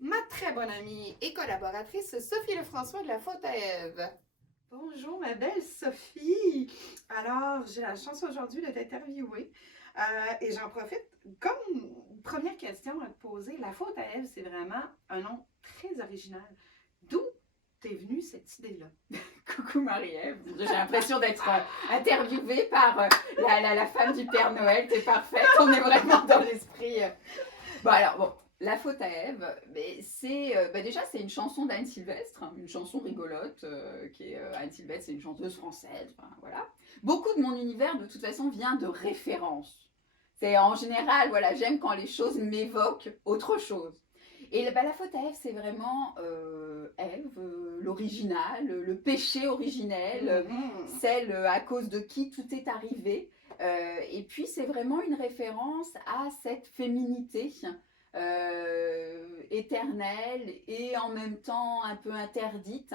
ma très bonne amie et collaboratrice Sophie Lefrançois de la Faute à Ève. Bonjour ma belle Sophie. Alors, j'ai la chance aujourd'hui de t'interviewer et j'en profite comme première question à te poser. La Faute à Ève, c'est vraiment un nom très original. D'où t'es venue cette idée-là? Coucou Marie-Ève, j'ai l'impression d'être interviewée par la femme du Père Noël, t'es parfaite, on est vraiment dans l'esprit. Bon alors, bon, La Faute à Ève, mais c'est déjà c'est une chanson d'Anne Sylvestre, hein, une chanson rigolote, qui est Anne Sylvestre, c'est une chanteuse française, enfin, voilà. Beaucoup de mon univers de toute façon vient de références. C'est en général, voilà, j'aime quand les choses m'évoquent autre chose. Et la faute à Ève, c'est vraiment Ève, l'original, le péché originel, celle à cause de qui tout est arrivé. Et puis c'est vraiment une référence à cette féminité éternelle et en même temps un peu interdite.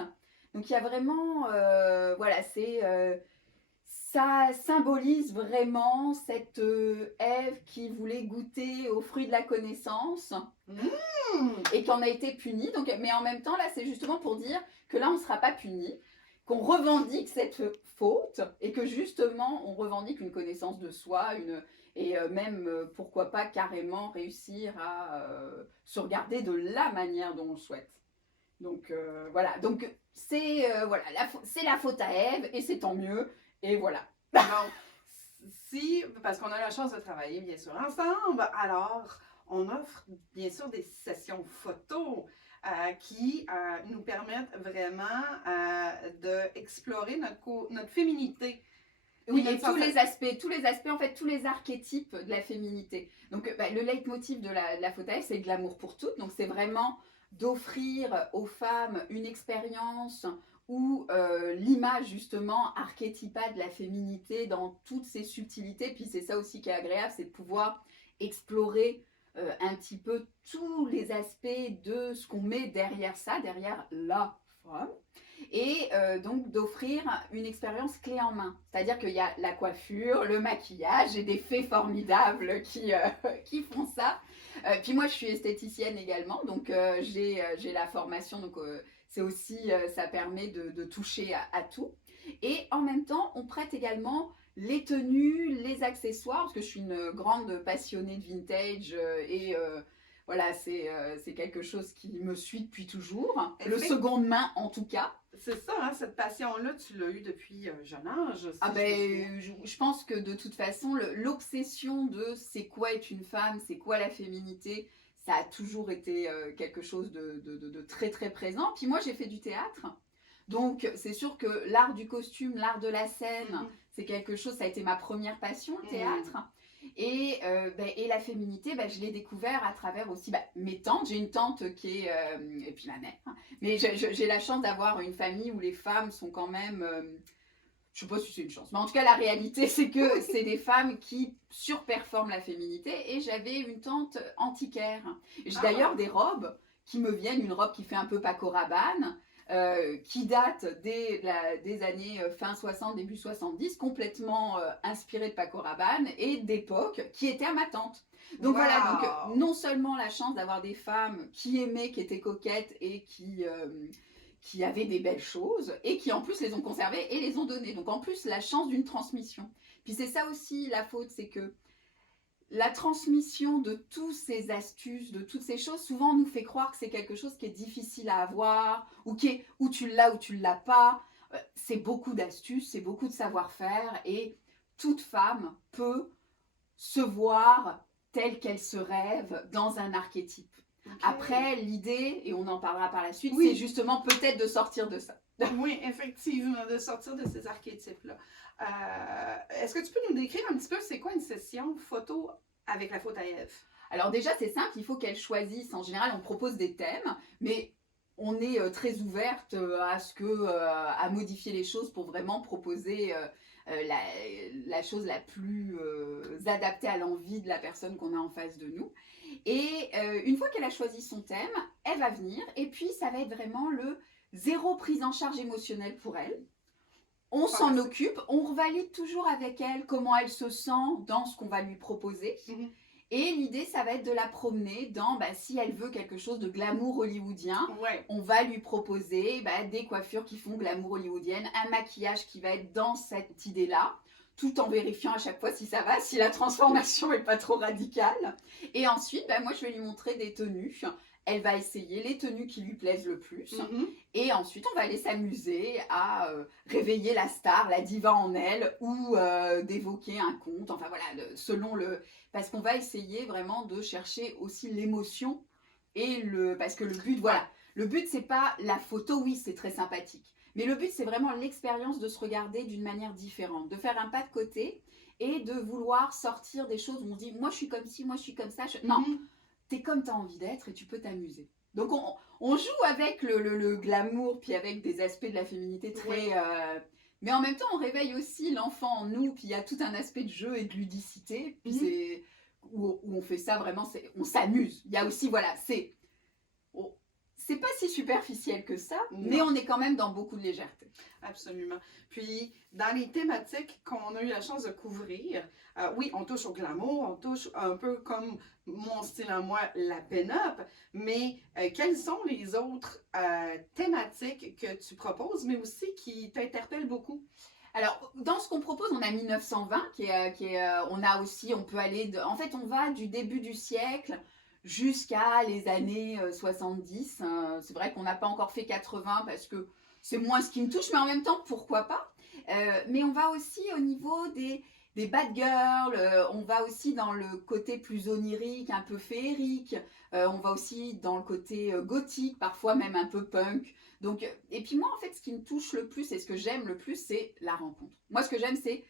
Donc il y a vraiment, voilà, ça symbolise vraiment cette Ève qui voulait goûter aux fruits de la connaissance et qui en a été punie. Donc, mais en même temps, là, c'est justement pour dire que là, on ne sera pas puni, qu'on revendique cette faute et que justement, on revendique une connaissance de soi, et même, pourquoi pas, carrément réussir à se regarder de la manière dont on le souhaite. Donc voilà, donc voilà, c'est la faute à Ève et c'est tant mieux. Et voilà. Donc, si, parce qu'on a la chance de travailler bien sûr ensemble, alors on offre bien sûr des sessions photos qui nous permettent vraiment d'explorer notre féminité. Oui, et tous les aspects, en fait, tous les archétypes de la féminité. Donc, le leitmotiv de la faute à Ève, c'est de l'amour pour toutes. Donc, c'est vraiment d'offrir aux femmes une expérience où l'image, justement, archétypale de la féminité dans toutes ses subtilités. Puis, c'est ça aussi qui est agréable, c'est de pouvoir explorer un petit peu tous les aspects de ce qu'on met derrière ça, derrière la femme. Et donc d'offrir une expérience clé en main. C'est-à-dire qu'il y a la coiffure, le maquillage et des fées formidables qui font ça. Puis moi, je suis esthéticienne également, donc j'ai la formation, donc c'est aussi, ça permet de toucher à tout. Et en même temps, on prête également les tenues, les accessoires, parce que je suis une grande passionnée de vintage et voilà, c'est quelque chose qui me suit depuis toujours. Le seconde main, en tout cas. C'est ça, hein, cette passion-là, tu l'as eue depuis un jeune âge. Si Ah ben, je pense que de toute façon, l'obsession de c'est quoi être une femme, c'est quoi la féminité, ça a toujours été quelque chose de très très présent. Puis moi, j'ai fait du théâtre. Donc, c'est sûr que l'art du costume, l'art de la scène, c'est quelque chose, ça a été ma première passion, le théâtre. Et la féminité, je l'ai découvert à travers aussi mes tantes. J'ai une tante qui est, et puis ma mère. Mais j'ai la chance d'avoir une famille où les femmes sont quand même, je ne sais pas si c'est une chance, mais en tout cas la réalité c'est que c'est des femmes qui surperforment la féminité. Et j'avais une tante antiquaire. J'ai d'ailleurs des robes qui me viennent, une robe qui fait un peu Paco Rabanne, qui date des années fin 60, début 70, complètement inspirée de Paco Rabanne et d'époque, qui était à ma tante. Donc voilà, donc non seulement la chance d'avoir des femmes qui aimaient, qui étaient coquettes et qui avaient des belles choses et qui en plus les ont conservées et les ont données. Donc en plus la chance d'une transmission. Puis c'est ça aussi la faute, c'est que la transmission de toutes ces astuces, de toutes ces choses, souvent nous fait croire que c'est quelque chose qui est difficile à avoir, ou où tu l'as ou tu ne l'as pas. C'est beaucoup d'astuces, c'est beaucoup de savoir-faire, et toute femme peut se voir telle qu'elle se rêve dans un archétype. Okay. Après, l'idée, et on en parlera par la suite, c'est justement peut-être de sortir de ça. Oui, effectivement, de sortir de ces archétypes-là. Est-ce que tu peux nous décrire un petit peu c'est quoi une session photo avec la faute à Ève? Alors déjà, c'est simple, il faut qu'elle choisisse. En général, on propose des thèmes, mais on est très ouverte à modifier les choses pour vraiment proposer la chose la plus adaptée à l'envie de la personne qu'on a en face de nous. Et une fois qu'elle a choisi son thème, elle va venir, et puis ça va être vraiment le zéro prise en charge émotionnelle pour elle. On s'en occupe, on revalide toujours avec elle comment elle se sent dans ce qu'on va lui proposer. Et l'idée, ça va être de la promener dans, si elle veut quelque chose de glamour hollywoodien, Ouais. on va lui proposer des coiffures qui font glamour hollywoodienne, un maquillage qui va être dans cette idée-là, tout en vérifiant à chaque fois si ça va, si la transformation n'est pas trop radicale. Et ensuite, moi, je vais lui montrer des tenues. Elle va essayer les tenues qui lui plaisent le plus. Et ensuite, on va aller s'amuser à réveiller la star, la diva en elle, ou d'évoquer un conte. Enfin voilà, selon le... Parce qu'on va essayer vraiment de chercher aussi l'émotion et le... Parce que le but, voilà, le but, c'est pas la photo, oui, c'est très sympathique. Mais le but, c'est vraiment l'expérience de se regarder d'une manière différente, de faire un pas de côté et de vouloir sortir des choses où on se dit, moi, je suis comme ci, moi, je suis comme ça. Non, t'es comme t'as envie d'être et tu peux t'amuser. Donc, on joue avec le glamour, puis avec des aspects de la féminité très... mais en même temps, on réveille aussi l'enfant en nous, puis il y a tout un aspect de jeu et de ludicité, puis c'est où on fait ça vraiment, on s'amuse. Il y a aussi, voilà, c'est pas si superficiel que ça, mais on est quand même dans beaucoup de légèreté. Absolument. Puis, dans les thématiques qu'on a eu la chance de couvrir, oui, on touche au glamour, on touche un peu comme mon style à moi, la pin-up, mais quelles sont les autres thématiques que tu proposes, mais aussi qui t'interpellent beaucoup? Alors, dans ce qu'on propose, on a 1920, on a aussi, on peut aller, en fait, on va du début du siècle jusqu'à les années 70. C'est vrai qu'on n'a pas encore fait 80 parce que c'est moins ce qui me touche, mais en même temps, pourquoi pas. Mais on va aussi au niveau des bad girls, on va aussi dans le côté plus onirique, un peu féerique, on va aussi dans le côté gothique, parfois même un peu punk. Donc, et puis moi, en fait, ce qui me touche le plus et ce que j'aime le plus, c'est la rencontre. Moi, ce que j'aime, c'est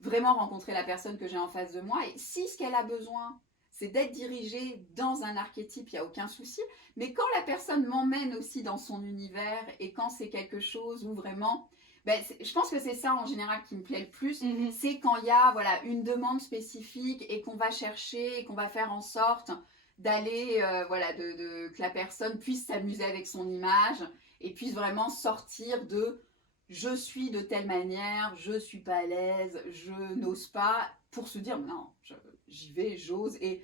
vraiment rencontrer la personne que j'ai en face de moi. Et si ce qu'elle a besoin, c'est d'être dirigée dans un archétype, il n'y a aucun souci. Mais quand la personne m'emmène aussi dans son univers et quand c'est quelque chose où vraiment... je pense que c'est ça en général qui me plaît le plus. C'est quand il y a une demande spécifique et qu'on va chercher et qu'on va faire en sorte d'aller, que la personne puisse s'amuser avec son image et puisse vraiment sortir de je suis de telle manière, je suis pas à l'aise, je n'ose pas, pour se dire non, j'y vais, j'ose. Et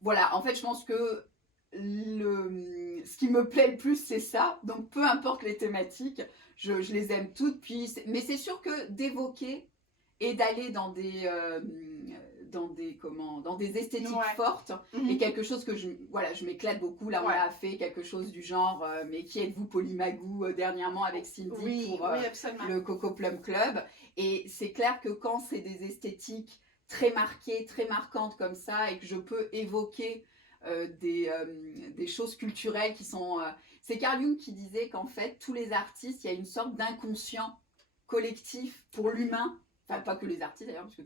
voilà, en fait, je pense que ce qui me plaît le plus, c'est ça. Donc, peu importe les thématiques, je les aime toutes. Mais c'est sûr que d'évoquer et d'aller dans des esthétiques fortes et quelque chose que je m'éclate beaucoup. Là, on a fait quelque chose du genre, mais qui êtes-vous Polymagou dernièrement avec Cindy pour le Coco Plum Club. Et c'est clair que quand c'est des esthétiques très marquées, très marquantes comme ça et que je peux évoquer des choses culturelles qui sont... c'est Carl Jung qui disait qu'en fait, tous les artistes, il y a une sorte d'inconscient collectif pour l'humain. Enfin, pas que les artistes d'ailleurs, parce que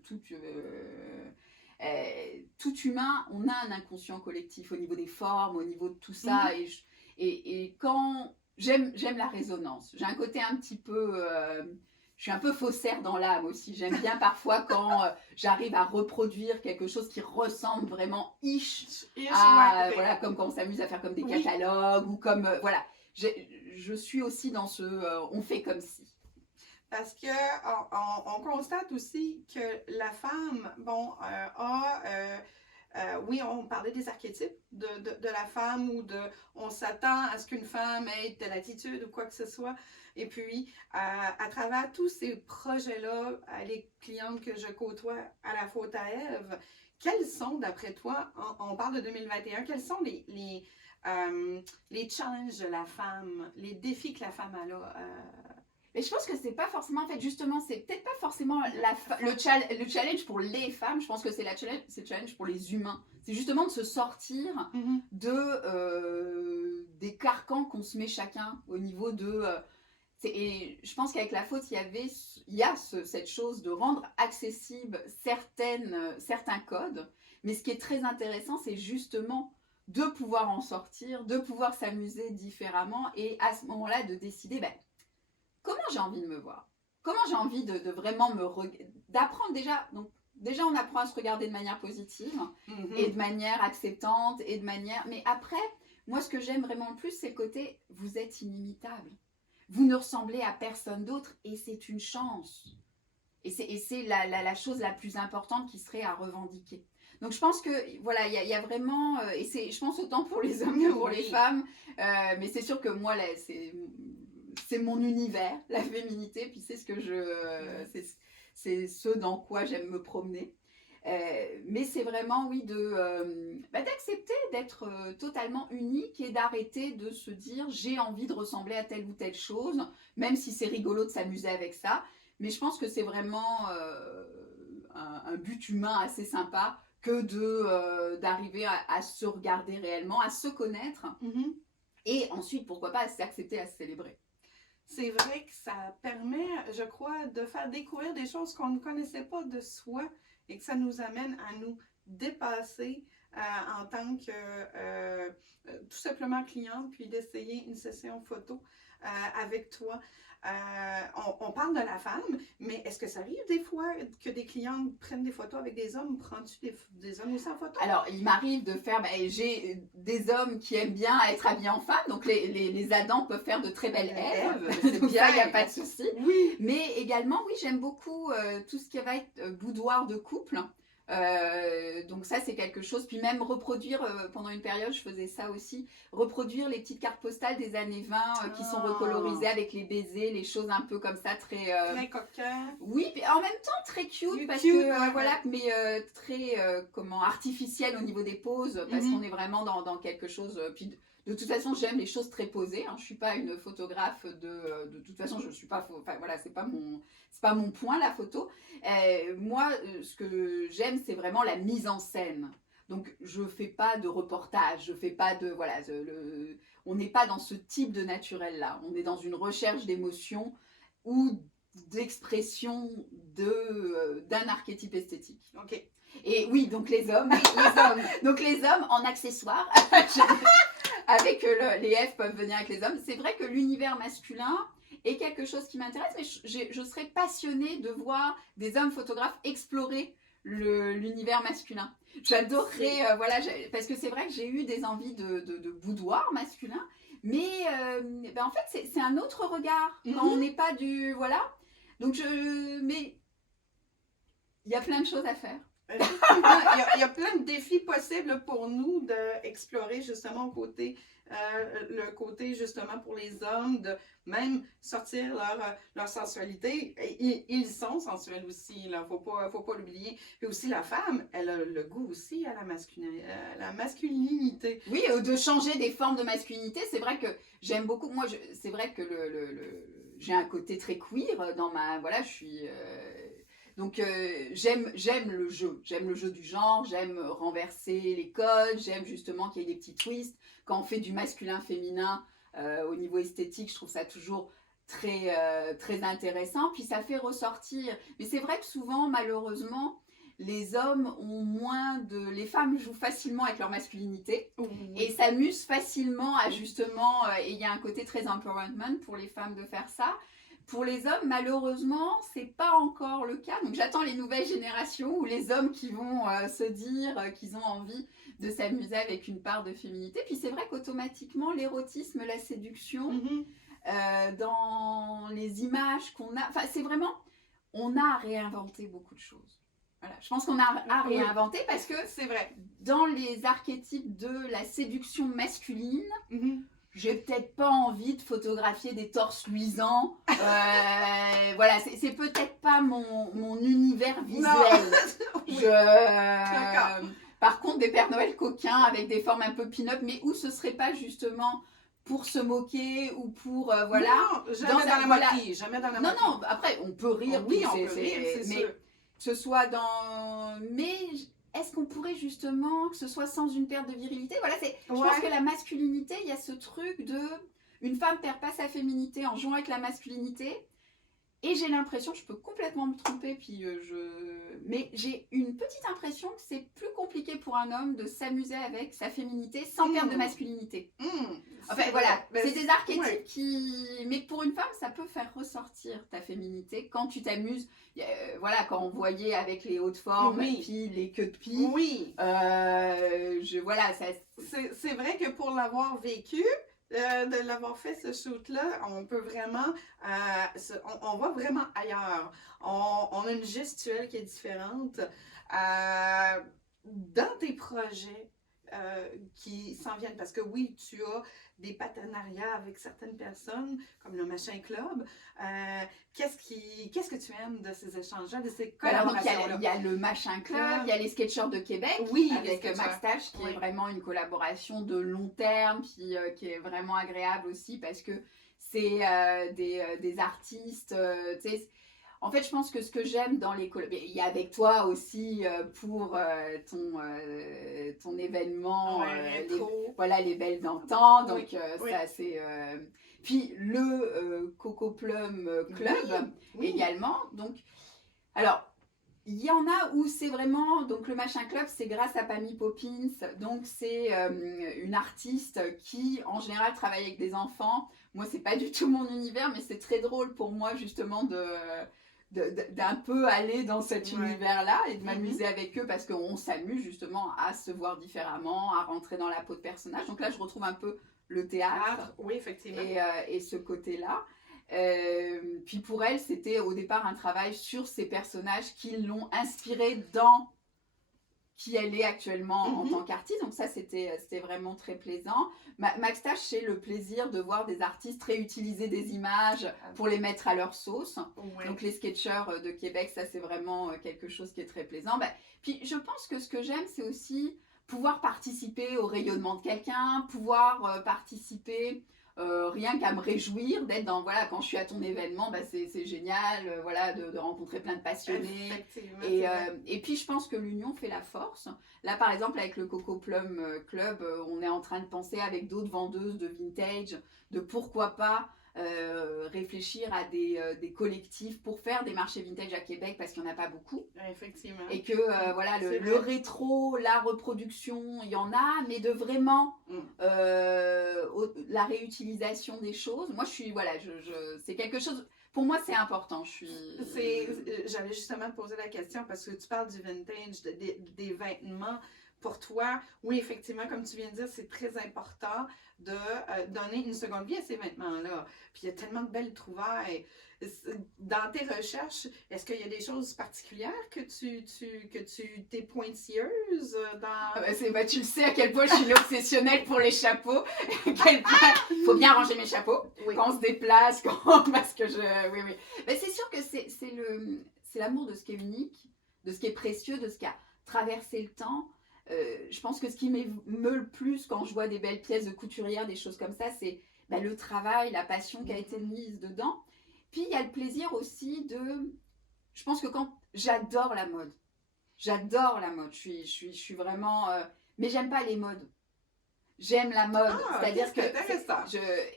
tout humain, on a un inconscient collectif au niveau des formes, au niveau de tout ça. Et quand... J'aime la résonance. J'ai un côté un petit peu... je suis un peu faussaire dans l'âme aussi. J'aime bien parfois quand j'arrive à reproduire quelque chose qui ressemble vraiment à, comme quand on s'amuse à faire comme des catalogues ou comme, je suis aussi dans ce on fait comme si. Parce que on constate aussi que la femme, oui, on parlait des archétypes de la femme ou on s'attend à ce qu'une femme ait de l'attitude ou quoi que ce soit. Et puis, à travers tous ces projets-là, les clientes que je côtoie à la faute à Ève, quels sont, d'après toi, on parle de 2021, quels sont les challenges de la femme, les défis que la femme a là? Mais je pense que c'est pas forcément, en fait, justement, c'est peut-être pas forcément le challenge pour les femmes, je pense que c'est le challenge pour les humains. C'est justement de se sortir des carcans qu'on se met chacun au niveau de... et je pense qu'avec la faute, il y a cette chose de rendre accessible certains codes. Mais ce qui est très intéressant, c'est justement de pouvoir en sortir, de pouvoir s'amuser différemment et à ce moment-là, de décider... comment j'ai envie de me voir? Comment j'ai envie de vraiment d'apprendre déjà. Donc, déjà, on apprend à se regarder de manière positive et de manière acceptante et de manière... Mais après, moi, ce que j'aime vraiment le plus, c'est le côté « vous êtes inimitable ». Vous ne ressemblez à personne d'autre et c'est une chance. Et c'est la chose la plus importante qui serait à revendiquer. Donc je pense que voilà, il y a vraiment, et c'est, je pense autant pour les hommes que pour les Oui. femmes, mais c'est sûr que moi là, c'est mon univers, la féminité, puis c'est ce que c'est ce dans quoi j'aime me promener. Mais c'est vraiment, oui, d'accepter d'être totalement unique et d'arrêter de se dire j'ai envie de ressembler à telle ou telle chose, même si c'est rigolo de s'amuser avec ça. Mais je pense que c'est vraiment un but humain assez sympa que d'arriver à se regarder réellement, à se connaître Mhm. et ensuite, pourquoi pas, à s'accepter, à se célébrer. C'est vrai que ça permet, je crois, de faire découvrir des choses qu'on ne connaissait pas de soi et que ça nous amène à nous dépasser en tant que tout simplement cliente, puis d'essayer une session photo avec toi. On parle de la femme, mais est-ce que ça arrive des fois que des clientes prennent des photos avec des hommes? Prends-tu des hommes aussi en photo? Alors, il m'arrive de faire, j'ai des hommes qui aiment bien être habillés en femme, donc les Adams peuvent faire de très belles Èves, donc ça, il n'y a pas de souci. Oui. Mais également, oui, j'aime beaucoup tout ce qui va être boudoir de couple. Donc ça, c'est quelque chose. Puis même reproduire, pendant une période, je faisais ça aussi, reproduire les petites cartes postales des années 20 qui sont recolorisées avec les baisers, les choses un peu comme ça, très... Très coquin. Oui, mais en même temps très cute, parce Cute, que ouais, voilà, mais très artificiel au niveau des poses, parce qu'on est vraiment dans quelque chose. Puis de toute façon, j'aime les choses très posées. Hein. Je suis pas une photographe de toute façon, je suis pas. Enfin voilà, c'est pas mon point la photo. Moi, ce que j'aime, c'est vraiment la mise en scène. Donc je fais pas de reportage, je fais pas de voilà, on n'est pas dans ce type de naturel là. On est dans une recherche d'émotion ou d'expression d'un archétype esthétique. OK. Et oui, donc les hommes. Les hommes. Donc les hommes en accessoires, avec les F peuvent venir avec les hommes. C'est vrai que l'univers masculin est quelque chose qui m'intéresse, mais je serais passionnée de voir des hommes photographes explorer l'univers masculin. J'adorerais, parce que c'est vrai que j'ai eu des envies de boudoir masculin, mais en fait, c'est un autre regard quand on n'est pas du. Voilà. Donc, mais il y a plein de choses à faire. Il y a plein de défis possibles pour nous d'explorer justement le côté justement pour les hommes, de même sortir leur sensualité. Et ils sont sensuels aussi, il ne faut pas l'oublier. Et aussi la femme, elle a le goût aussi à la masculinité. Oui, de changer des formes de masculinité. C'est vrai que j'aime beaucoup. Moi, c'est vrai que j'ai un côté très queer dans ma. Voilà, je suis. Donc j'aime le jeu du genre, j'aime renverser les codes, j'aime justement qu'il y ait des petits twists. Quand on fait du masculin-féminin au niveau esthétique, je trouve ça toujours très intéressant. Puis ça fait ressortir. Mais c'est vrai que souvent, malheureusement, les hommes ont moins de... Les femmes jouent facilement avec leur masculinité et s'amusent facilement à justement... et il y a un côté très empowerment pour les femmes de faire ça. Pour les hommes, malheureusement, c'est pas encore le cas. Donc j'attends les nouvelles générations ou les hommes qui vont se dire qu'ils ont envie de s'amuser avec une part de féminité. Puis c'est vrai qu'automatiquement, l'érotisme, la séduction, dans les images qu'on a... Enfin, c'est vraiment... On a réinventé beaucoup de choses. Voilà. Je pense qu'on a à réinventer parce que c'est vrai. Dans les archétypes de la séduction masculine, j'ai peut-être pas envie de photographier des torses luisants. Voilà, c'est peut-être pas mon univers visuel. Par contre, des Pères Noël coquins avec des formes un peu pin-up, mais où ce serait pas justement pour se moquer ou pour voilà. Non, jamais dans la moquerie, jamais dans la moquerie. Non, après on peut rire. Oui, on peut rire, c'est mais sûr. Que ce soit dans. Mais est-ce qu'on pourrait justement que ce soit sans une perte de virilité? Voilà, je pense que la masculinité, il y a ce truc de une femme perd pas sa féminité en jouant avec la masculinité. Et j'ai l'impression, je peux complètement me tromper, mais j'ai une petite impression que c'est plus compliqué pour un homme de s'amuser avec sa féminité sans perdre de masculinité. Enfin voilà, c'est des archétypes qui... Mais pour une femme, ça peut faire ressortir ta féminité quand tu t'amuses. Voilà, quand on voyait avec les hautes formes, puis les queues de pie. Oui. Voilà, c'est vrai que pour l'avoir vécu, de l'avoir fait ce shoot-là, on peut vraiment, on va vraiment ailleurs. On a une gestuelle qui est différente. dans tes projets qui s'en viennent, parce que oui, tu as des partenariats avec certaines personnes, comme le Machin Club. Qu'est-ce que tu aimes de ces échanges-là, de ces Alors, donc, collaborations-là? il y a le Machin Club, il y a les Sketchers de Québec, Oui, les avec sketchers. Max Tache, qui est vraiment une collaboration de long terme, puis qui est vraiment agréable aussi, parce que c'est des artistes, tu sais. En fait, je pense que ce que j'aime dans les collaborations, il y a avec toi aussi pour ton événement, voilà, les belles d'antan, donc ça c'est... Puis le Coco Plum Club également, donc... Alors, il y en a où c'est vraiment, donc le Machin Club, c'est grâce à Pammy Poppins, donc c'est une artiste qui en général travaille avec des enfants. Moi, c'est pas du tout mon univers, mais c'est très drôle pour moi justement d'un peu aller dans cet univers-là et de m'amuser avec eux parce qu'on s'amuse justement à se voir différemment, à rentrer dans la peau de personnage. Donc là, je retrouve un peu le théâtre oui, effectivement. Et ce côté-là. Puis pour elle, c'était au départ un travail sur ces personnages qui l'ont inspirée dans qui elle est actuellement en tant qu'artiste. Donc ça, c'était vraiment très plaisant. Max Tache, c'est le plaisir de voir des artistes réutiliser des images pour les mettre à leur sauce. Donc les sketchers de Québec, ça c'est vraiment quelque chose qui est très plaisant. Puis je pense que ce que j'aime, c'est aussi pouvoir participer au rayonnement de quelqu'un, pouvoir participer... rien qu'à me réjouir d'être dans, voilà, quand je suis à ton événement, c'est génial, voilà, de rencontrer plein de passionnés. Et puis je pense que l'union fait la force. Là par exemple avec le Coco Plum Club, on est en train de penser avec d'autres vendeuses de vintage, de pourquoi pas réfléchir à des collectifs pour faire des marchés vintage à Québec parce qu'il n'y en a pas beaucoup. Effectivement. Et que voilà, le rétro, la reproduction, il y en a, mais de vraiment la réutilisation des choses. Moi, je suis, voilà, c'est quelque chose, pour moi, c'est important. J'allais justement te poser la question parce que tu parles du vintage, des vêtements. Pour toi, oui, effectivement, comme tu viens de dire, c'est très important de donner une seconde vie à ces vêtements-là. Puis il y a tellement de belles trouvailles. Dans tes recherches, est-ce qu'il y a des choses particulières que tu t'es pointilleuse dans... tu le sais à quel point je suis une obsessionnelle pour les chapeaux. Il faut bien ranger mes chapeaux quand on se déplace, parce que oui. Mais c'est sûr que c'est l'amour de ce qui est unique, de ce qui est précieux, de ce qui a traversé le temps. Je pense que ce qui m'émeut le plus quand je vois des belles pièces de couturière, des choses comme ça, c'est le travail, la passion qui a été mise dedans. Puis il y a le plaisir aussi je pense que quand j'adore la mode, je suis vraiment, mais j'aime pas les modes. J'aime la mode, c'est-à-dire que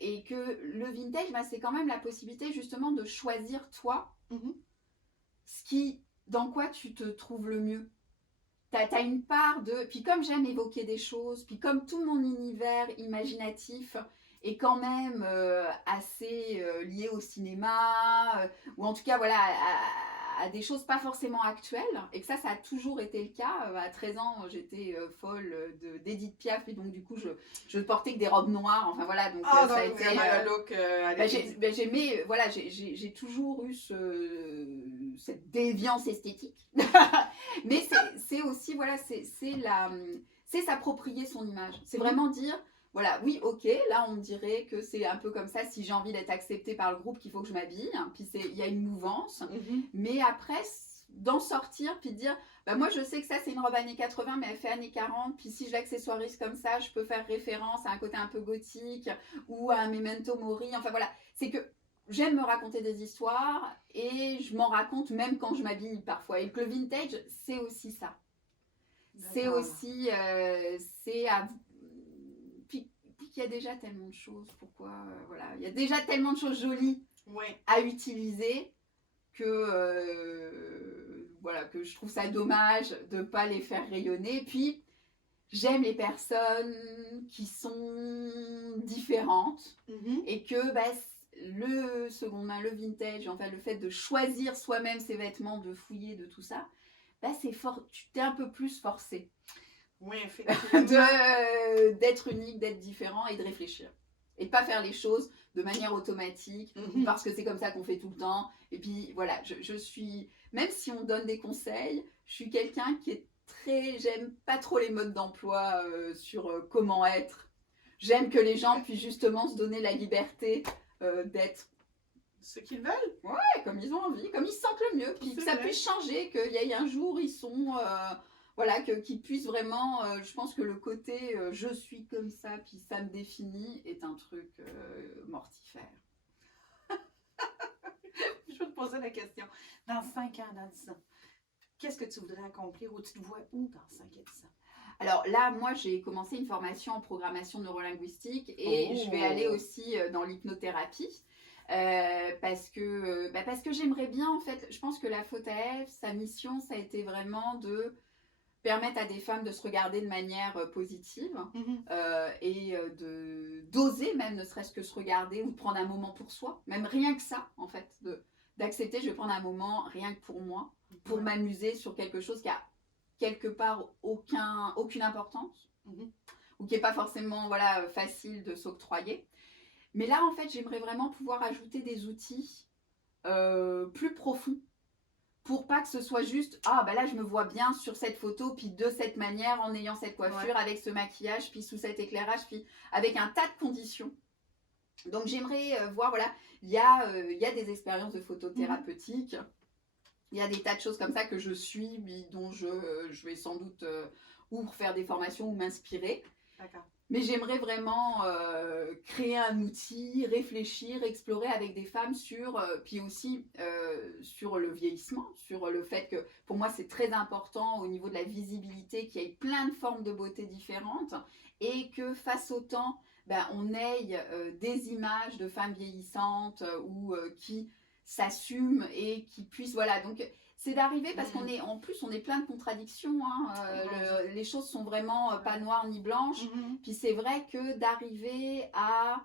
et que le vintage, c'est quand même la possibilité justement de choisir toi, dans quoi tu te trouves le mieux. T'as une part de... Puis comme j'aime évoquer des choses, puis comme tout mon univers imaginatif est quand même assez lié au cinéma, ou en tout cas voilà, à des choses pas forcément actuelles, et que ça a toujours été le cas. À 13 ans, j'étais folle d'Edith Piaf, et donc du coup, je portais que des robes noires, enfin voilà. Donc, ça a été le look j'aimais, voilà, j'ai toujours eu cette déviance esthétique. Mais c'est aussi, voilà, c'est s'approprier son image. C'est vraiment dire, voilà, oui, ok, là on me dirait que c'est un peu comme ça, si j'ai envie d'être acceptée par le groupe, qu'il faut que je m'habille, hein, puis il y a une mouvance. Mais après, d'en sortir, puis de dire, moi je sais que ça c'est une robe années 80, mais elle fait années 40, puis si je l'accessoirise comme ça, je peux faire référence à un côté un peu gothique, ou à un memento mori, enfin voilà, c'est que j'aime me raconter des histoires et je m'en raconte même quand je m'habille parfois. Et que le vintage, c'est aussi ça. C'est aussi... Puis qu'il y a déjà tellement de choses. Pourquoi voilà, il y a déjà tellement de choses jolies à utiliser que, voilà, que je trouve ça dommage de ne pas les faire rayonner. Puis, j'aime les personnes qui sont différentes et que... le second main, le vintage, enfin le fait de choisir soi-même ses vêtements, de fouiller, de tout ça, c'est fort, tu t'es un peu plus forcé. Oui, effectivement. D'être unique, d'être différent et de réfléchir. Et de pas faire les choses de manière automatique, parce que c'est comme ça qu'on fait tout le temps. Et puis voilà, je suis, même si on donne des conseils, je suis quelqu'un qui est j'aime pas trop les modes d'emploi sur comment être. J'aime que les gens puissent justement se donner la liberté d'être Ce qu'ils veulent. comme ils ont envie, comme ils se sentent le mieux, puis que C'est ça vrai. puisse changer, qu'il y ait un jour ils sont, voilà, qu'ils puissent vraiment, je pense que le côté je suis comme ça, puis ça me définit, est un truc mortifère. Je vais te poser la question. Dans 5 ans, dans 10 ans, qu'est-ce que tu voudrais accomplir ou tu te vois où dans 5 et 10 ans? Alors là, moi, j'ai commencé une formation en programmation neurolinguistique et je vais aller aussi dans l'hypnothérapie parce que j'aimerais bien, en fait, je pense que la faute à Ève, sa mission, ça a été vraiment de permettre à des femmes de se regarder de manière positive et d'oser même, ne serait-ce que se regarder ou de prendre un moment pour soi, même rien que ça, en fait, d'accepter, je vais prendre un moment rien que pour moi, pour m'amuser sur quelque chose qui a quelque part aucune importance ou qui n'est pas forcément voilà, facile de s'octroyer. Mais là, en fait, j'aimerais vraiment pouvoir ajouter des outils plus profonds pour pas que ce soit juste ah bah là je me vois bien sur cette photo puis de cette manière en ayant cette coiffure avec ce maquillage puis sous cet éclairage puis avec un tas de conditions. Donc j'aimerais voir voilà, il y a des expériences de photothérapeutiques. Il y a des tas de choses comme ça que je suis, dont je vais sans doute ou faire des formations ou m'inspirer. D'accord. Mais j'aimerais vraiment créer un outil, réfléchir, explorer avec des femmes sur, puis aussi sur le vieillissement, sur le fait que pour moi c'est très important au niveau de la visibilité qu'il y ait plein de formes de beauté différentes et que face au temps, on ait des images de femmes vieillissantes ou qui s'assument et qui puissent, voilà, donc c'est d'arriver parce qu'on est en plus on est plein de contradictions les choses sont vraiment pas noires ni blanches puis c'est vrai que d'arriver à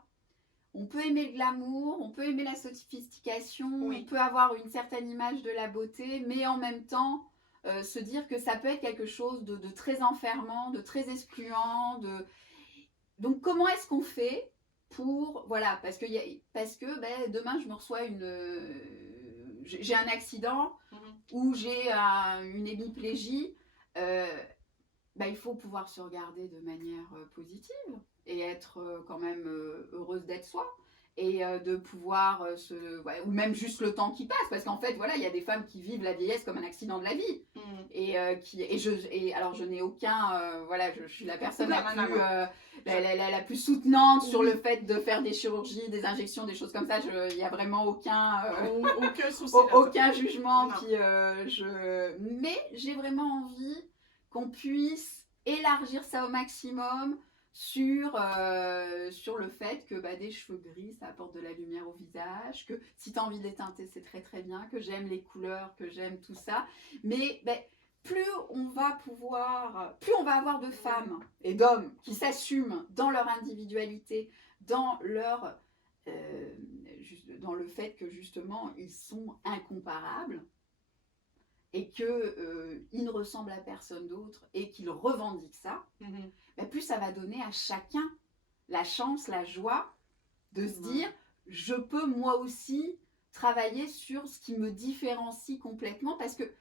on peut aimer le glamour, on peut aimer la sophistication, on peut avoir une certaine image de la beauté mais en même temps se dire que ça peut être quelque chose de très enfermant, de très excluant donc comment est-ce qu'on fait pour voilà parce que demain je me reçois j'ai un accident ou j'ai une hémiplégie, il faut pouvoir se regarder de manière positive et être quand même heureuse d'être soi et de pouvoir ou même juste le temps qui passe parce qu'en fait voilà il y a des femmes qui vivent la vieillesse comme un accident de la vie et alors je n'ai aucun voilà je suis la personne la plus soutenante sur le fait de faire des chirurgies, des injections, des choses comme ça. Il n'y a vraiment aucun souci, aucun jugement. Puis, mais j'ai vraiment envie qu'on puisse élargir ça au maximum sur le fait que des cheveux gris, ça apporte de la lumière au visage, que si tu as envie de les teinter, c'est très très bien, que j'aime les couleurs, que j'aime tout ça. Mais plus on va avoir de femmes et d'hommes qui s'assument dans leur individualité, dans le fait que justement ils sont incomparables et qu'ils ne ressemblent à personne d'autre et qu'ils revendiquent ça, plus ça va donner à chacun la chance, la joie de se dire je peux moi aussi travailler sur ce qui me différencie complètement parce que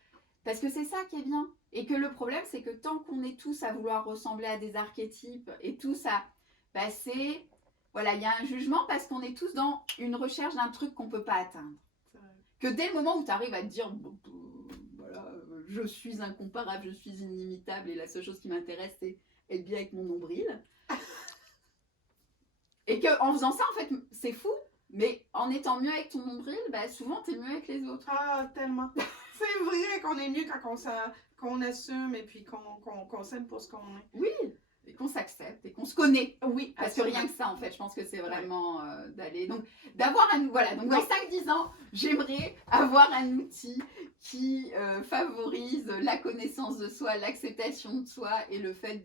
c'est ça qui est bien. Et que le problème, c'est que tant qu'on est tous à vouloir ressembler à des archétypes et tous à... c'est... Voilà, il y a un jugement parce qu'on est tous dans une recherche d'un truc qu'on ne peut pas atteindre. Que dès le moment où tu arrives à te dire, voilà, je suis incomparable, je suis inimitable et la seule chose qui m'intéresse, c'est être bien avec mon nombril. Et qu'en faisant ça, en fait, c'est fou. Mais en étant mieux avec ton nombril, souvent, tu es mieux avec les autres. Ah, tellement. C'est vrai qu'on est mieux quand qu'on assume et puis qu'on s'aime pour ce qu'on est. Oui, et qu'on s'accepte et qu'on se connaît. Oui, parce que rien que ça, en fait, je pense que c'est vraiment d'aller... Donc, d'avoir un... Voilà, donc dans 5-10 ans, j'aimerais avoir un outil qui favorise la connaissance de soi, l'acceptation de soi et le fait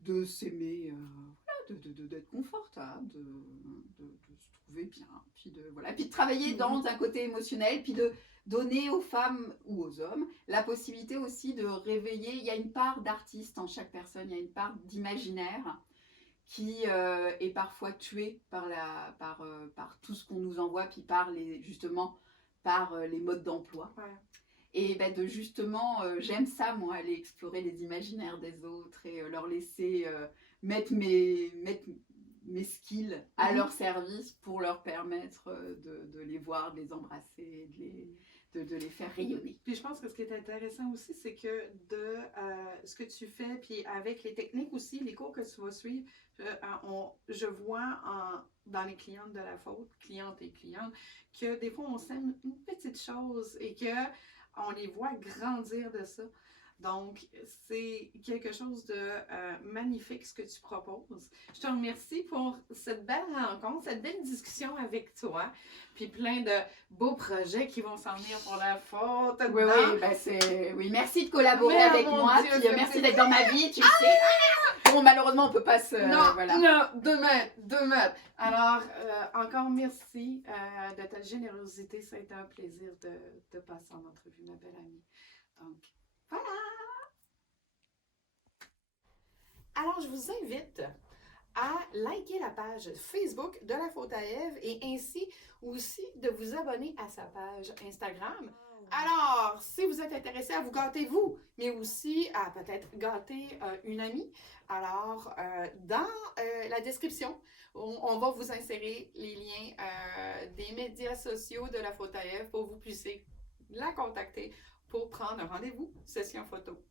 de s'aimer... d'être confortable, de se trouver bien, puis de travailler dans un côté émotionnel, puis de donner aux femmes ou aux hommes la possibilité aussi de réveiller. Il y a une part d'artiste en chaque personne, il y a une part d'imaginaire qui est parfois tuée par tout ce qu'on nous envoie, puis justement par les modes d'emploi. Et ben, de justement, j'aime ça, moi, aller explorer les imaginaires des autres et leur laisser mettre mes skills à leur service pour leur permettre de les voir, de les embrasser, de les faire rayonner. Puis je pense que ce qui est intéressant aussi, c'est que de ce que tu fais, puis avec les techniques aussi, les cours que tu vas suivre, je vois dans les clientes de la faute, clientes et clientes, que des fois on sème une petite chose et que on les voit grandir de ça. Donc, c'est quelque chose de magnifique ce que tu proposes. Je te remercie pour cette belle rencontre, cette belle discussion avec toi, puis plein de beaux projets qui vont s'en venir pour la faute. Oui, oui, ben oui, merci de collaborer avec moi, Dieu, puis merci d'être dans ma vie, tu sais. Bon, malheureusement, on peut pas se... Non, voilà. non, 2 mètres. Alors, encore merci de ta générosité. Ça a été un plaisir de passer en entrevue, ma belle amie. Donc, voilà. Alors, je vous invite à liker la page Facebook de La Faute à Ève et ainsi aussi de vous abonner à sa page Instagram. Alors, si vous êtes intéressé à vous gâter vous, mais aussi à peut-être gâter une amie, alors dans la description, on va vous insérer les liens des médias sociaux de La Faute à Ève pour que vous puissiez la contacter pour prendre un rendez-vous, session photo.